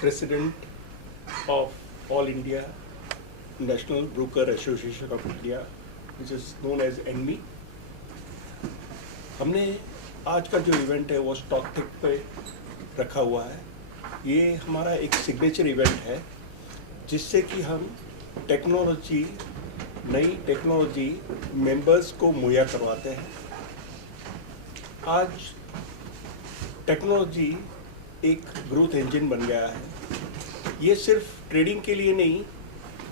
President of All India National Broker Association of India, which is known as NME. हमने आज का जो event है वो स्टॉक टेक पे रखा हुआ है। ये हमारा एक सिग्नेचर इवेंट है जिससे कि हम टेक्नोलॉजी, नई टेक्नोलॉजी मेंबर्स को मुहैया करवाते हैं। आज टेक्नोलॉजी एक ग्रोथ इंजन बन गया है। ये सिर्फ ट्रेडिंग के लिए नहीं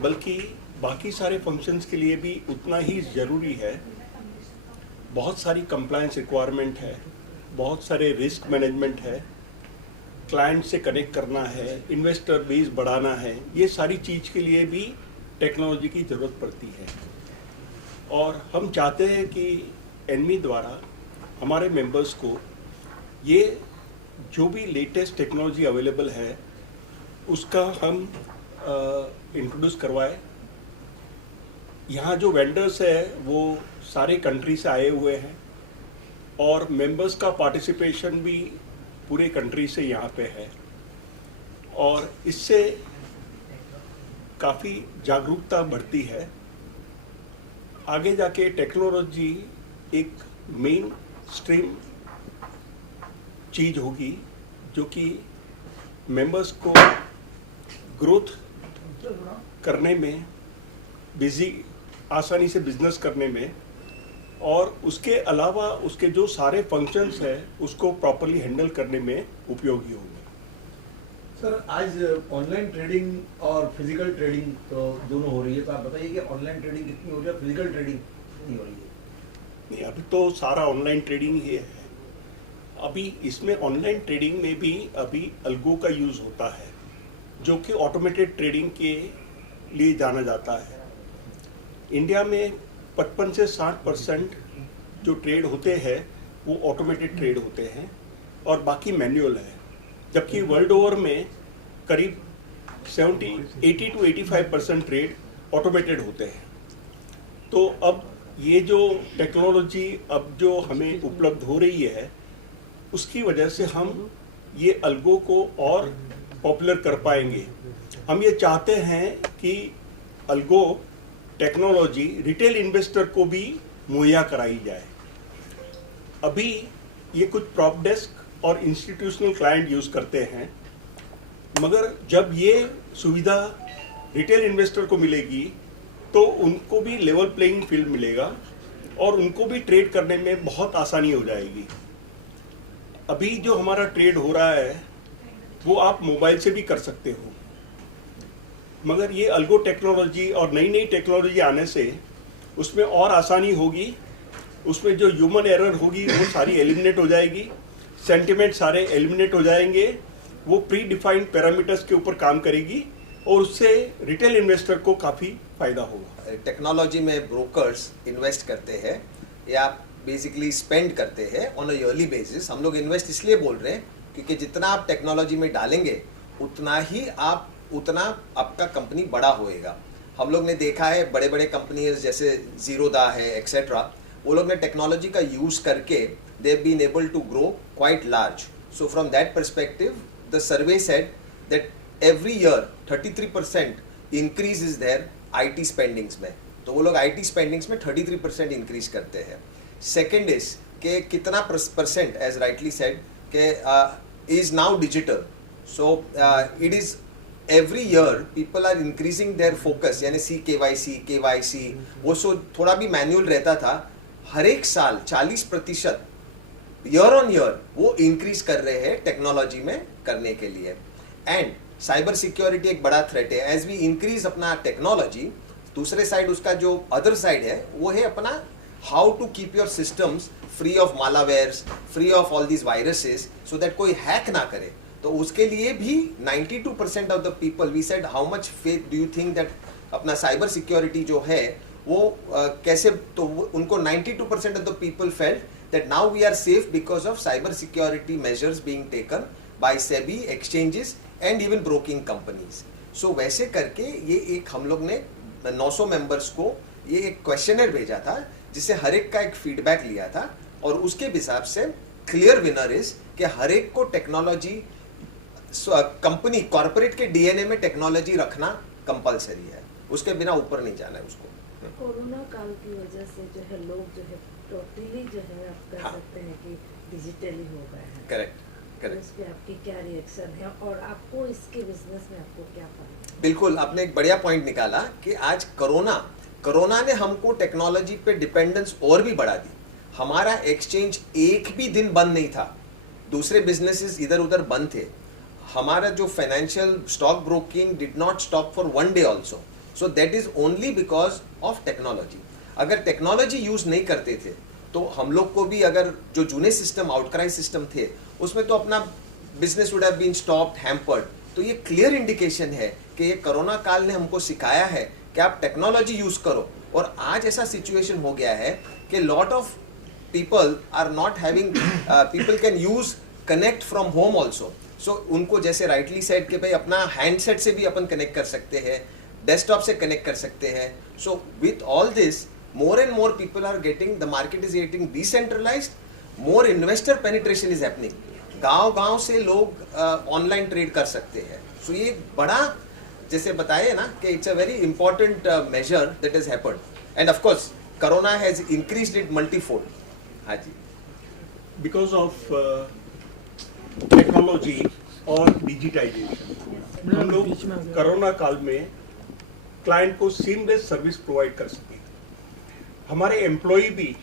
बल्कि बाकी सारे फंक्शंस के लिए भी उतना ही ज़रूरी है। बहुत सारी कंप्लायंस रिक्वायरमेंट है, बहुत सारे रिस्क मैनेजमेंट है, क्लाइंट से कनेक्ट करना है, इन्वेस्टर बेस बढ़ाना है, ये सारी चीज़ के लिए भी टेक्नोलॉजी की ज़रूरत पड़ती है। और हम चाहते हैं कि एनमी द्वारा हमारे मेंबर्स को ये जो भी लेटेस्ट टेक्नोलॉजी अवेलेबल है उसका हम इंट्रोड्यूस करवाएं। यहाँ जो वेंडर्स है वो सारे कंट्री से आए हुए हैं और मेंबर्स का पार्टिसिपेशन भी पूरे कंट्री से यहाँ पे है और इससे काफ़ी जागरूकता बढ़ती है। आगे जाके टेक्नोलॉजी एक मेन स्ट्रीम चीज़ होगी जो कि मेंबर्स को ग्रोथ करने में, आसानी से बिजनेस करने में और उसके अलावा उसके जो सारे फंक्शंस हैं उसको प्रॉपरली हैंडल करने में उपयोगी होंगे। सर, आज ऑनलाइन ट्रेडिंग और फिजिकल ट्रेडिंग तो दोनों हो रही है, तो आप बताइए कि ऑनलाइन ट्रेडिंग कितनी हो रही है, फिजिकल ट्रेडिंग कितनी हो रही है? नहीं, अभी तो सारा ऑनलाइन ट्रेडिंग ही है। अभी इसमें ऑनलाइन ट्रेडिंग में भी अभी अल्गो का यूज़ होता है जो कि ऑटोमेटेड ट्रेडिंग के लिए जाना जाता है। इंडिया में 55 से 60% जो ट्रेड होते हैं वो ऑटोमेटेड ट्रेड होते हैं और बाकी मैनुअल है, जबकि वर्ल्ड ओवर में करीब 80 to 85% ट्रेड ऑटोमेटेड होते हैं। तो अब ये जो टेक्नोलॉजी अब जो हमें उपलब्ध हो रही है उसकी वजह से हम ये अल्गो को और पॉपुलर कर पाएंगे। हम ये चाहते हैं कि अल्गो टेक्नोलॉजी रिटेल इन्वेस्टर को भी मुहैया कराई जाए। अभी ये कुछ प्रॉप डेस्क और इंस्टीट्यूशनल क्लाइंट यूज़ करते हैं, मगर जब ये सुविधा रिटेल इन्वेस्टर को मिलेगी तो उनको भी लेवल प्लेइंग फील्ड मिलेगा और उनको भी ट्रेड करने में बहुत आसानी हो जाएगी। अभी जो हमारा ट्रेड हो रहा है वो आप मोबाइल से भी कर सकते हो, मगर ये अल्गो टेक्नोलॉजी और नई नई टेक्नोलॉजी आने से उसमें और आसानी होगी। उसमें जो ह्यूमन एरर होगी वो सारी एलिमिनेट हो जाएगी, सेंटिमेंट सारे एलिमिनेट हो जाएंगे, वो प्री डिफाइंड पैरामीटर्स के ऊपर काम करेगी और उससे रिटेल इन्वेस्टर को काफ़ी फायदा होगा। टेक्नोलॉजी में ब्रोकर्स इन्वेस्ट करते हैं या बेसिकली स्पेंड करते हैं ऑन अ ईयरली बेसिस। हम लोग इन्वेस्ट इसलिए बोल रहे हैं क्योंकि जितना आप टेक्नोलॉजी में डालेंगे उतना आपका कंपनी बड़ा होएगा। हम लोग ने देखा है बड़े बड़े कंपनीज जैसे जीरोदा है एक्सेट्रा, वो लोग ने टेक्नोलॉजी का यूज़ करके they have been able to grow quite large. So from that perspective the survey said that every year 33% increase is there IT spendings में। तो वो लोग IT स्पेंडिंग्स में 33% इंक्रीज करते हैं। सेकेंड इज के कितना परसेंट एज राइटली सेड के is now digital. So it is every year people are increasing their focus, यानी KYC वो सो थोड़ा भी मैनुअल रहता था। हर एक साल 40% ईयर ऑन ईयर वो इंक्रीज कर रहे हैं टेक्नोलॉजी में करने के लिए। एंड साइबर सिक्योरिटी एक बड़ा थ्रेट है। एज वी इंक्रीज अपना टेक्नोलॉजी, दूसरे साइड उसका जो अदर साइड है वो है अपना how to keep your systems free of malwares, free of all these viruses, so that कोई हैक ना करे। तो उसके लिए भी 92% of the people, we said how much faith do you think that अपना साइबर सिक्योरिटी जो है वो कैसे, तो उनको 92% of the people felt that now we are safe because of cyber security measures being taken by SEBI, exchanges and even broking companies. So वैसे करके ये एक हम लोग ने 900 मेंबर्स को ये एक क्वेश्चनर भेजा था जिससे हर एक का एक फीडबैक लिया था और उसके हिसाब से क्लियर विनर इज कि हर एक को टेक्नोलॉजी कंपनी कॉर्पोरेट के डीएनए में टेक्नोलॉजी रखना कंपलसरी है, उसके बिना ऊपर नहीं जाना है उसको। कोरोना काल की वजह से जो है लोग जो है टोटली जो है आप कह हाँ। सकते हैं कि डिजिटली हो गए हैं। करेक्ट तो करेक्ट। इस पे आपकी क्या रिएक्शन है और आपको इसके बिजनेस में आपको क्या फायदा? बिल्कुल, आपने एक बढ़िया पॉइंट निकाला कि आज कोरोना ने हमको टेक्नोलॉजी पे डिपेंडेंस और भी बढ़ा दी। हमारा एक्सचेंज एक भी दिन बंद नहीं था, दूसरे बिजनेसेस इधर उधर बंद थे। हमारा जो financial stock broking did not stop for one day also, so that is only because of technology. अगर टेक्नोलॉजी यूज नहीं करते थे तो हम लोग को भी, अगर जो जूने सिस्टम आउटक्राई सिस्टम थे उसमें तो अपना business would have been stopped, hampered. तो ये क्लियर इंडिकेशन है कि ये कोरोना काल ने हमको सिखाया है कि आप टेक्नोलॉजी यूज करो। और आज ऐसा सिचुएशन हो गया है कि lot of people are not having people can use connect from home also, so उनको जैसे rightly said कि भाई अपना हैंडसेट से भी अपन कनेक्ट कर सकते हैं, डेस्कटॉप से कनेक्ट कर सकते हैं। so with all this more and more people are getting, the market is getting decentralized, more investor penetration is happening, गांव से लोग ऑनलाइन ट्रेड कर सकते हैं। so ये बड़ा, जैसे बताए ना कि it's a very important measure that has happened, and of course corona has increased it multifold। हाँ जी, बिकॉज ऑफ टेक्नोलॉजी और डिजिटाइजेशन हम लोग कोरोना काल में क्लाइंट को सीमलेस सर्विस प्रोवाइड कर सके। हमारे एम्प्लॉय भी,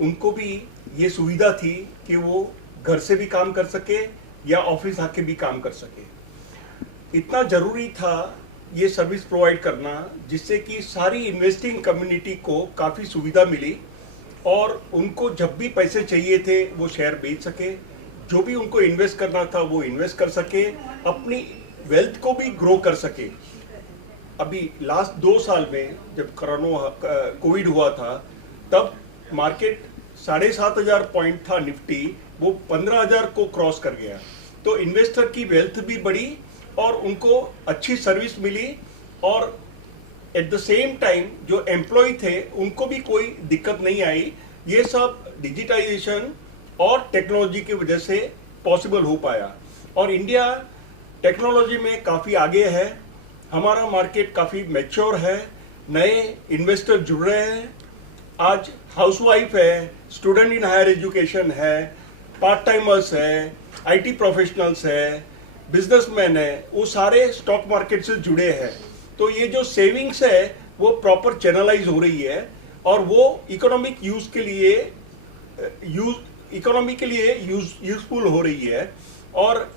उनको भी ये सुविधा थी कि वो घर से भी काम कर सके या ऑफिस आके भी काम कर सके। इतना जरूरी था ये सर्विस प्रोवाइड करना जिससे कि सारी इन्वेस्टिंग कम्युनिटी को काफ़ी सुविधा मिली और उनको जब भी पैसे चाहिए थे वो शेयर बेच सके, जो भी उनको इन्वेस्ट करना था वो इन्वेस्ट कर सके, अपनी वेल्थ को भी ग्रो कर सके। अभी लास्ट 2 साल में जब कोविड हुआ था तब मार्केट 7,500 पॉइंट था, निफ्टी वो 15,000 को क्रॉस कर गया। तो इन्वेस्टर की वेल्थ भी बढ़ी और उनको अच्छी सर्विस मिली और एट द सेम टाइम जो एम्प्लॉय थे उनको भी कोई दिक्कत नहीं आई। ये सब डिजिटाइजेशन और टेक्नोलॉजी की वजह से पॉसिबल हो पाया और इंडिया टेक्नोलॉजी में काफ़ी आगे है। हमारा मार्केट काफ़ी मैच्योर है, नए इन्वेस्टर जुड़ रहे हैं। आज हाउसवाइफ है, स्टूडेंट इन हायर एजुकेशन है, पार्ट टाइमर्स है, आईटी प्रोफेशनल्स है, बिजनेसमैन है, वो सारे स्टॉक मार्केट से जुड़े हैं। तो ये जो सेविंग्स है वो प्रॉपर चैनलाइज हो रही है और वो इकोनॉमिक यूज के लिए यूजफुल हो रही है। और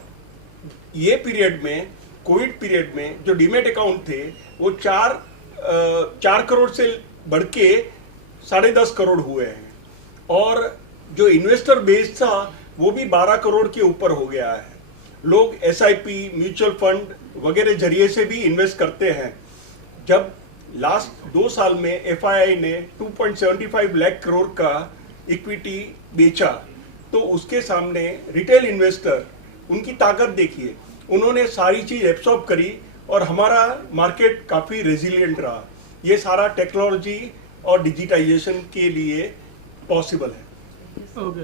ये पीरियड में, कोविड पीरियड में जो डीमेट अकाउंट थे वो 4 करोड़ से बढ़ के 10.5 करोड़ हुए हैं और जो इन्वेस्टर बेस था वो भी 12 करोड़ के ऊपर हो गया है। लोग SIP, म्यूचुअल फंड वगैरह जरिए से भी इन्वेस्ट करते हैं। जब लास्ट 2 साल में FII ने 2.75 लाख करोड़ का इक्विटी बेचा तो उसके सामने रिटेल इन्वेस्टर, उनकी ताकत देखिए, उन्होंने सारी चीज एब्सॉर्ब करी और हमारा मार्केट काफ़ी रेजिलिएंट रहा। ये सारा टेक्नोलॉजी और डिजिटाइजेशन के लिए पॉसिबल है। ओके।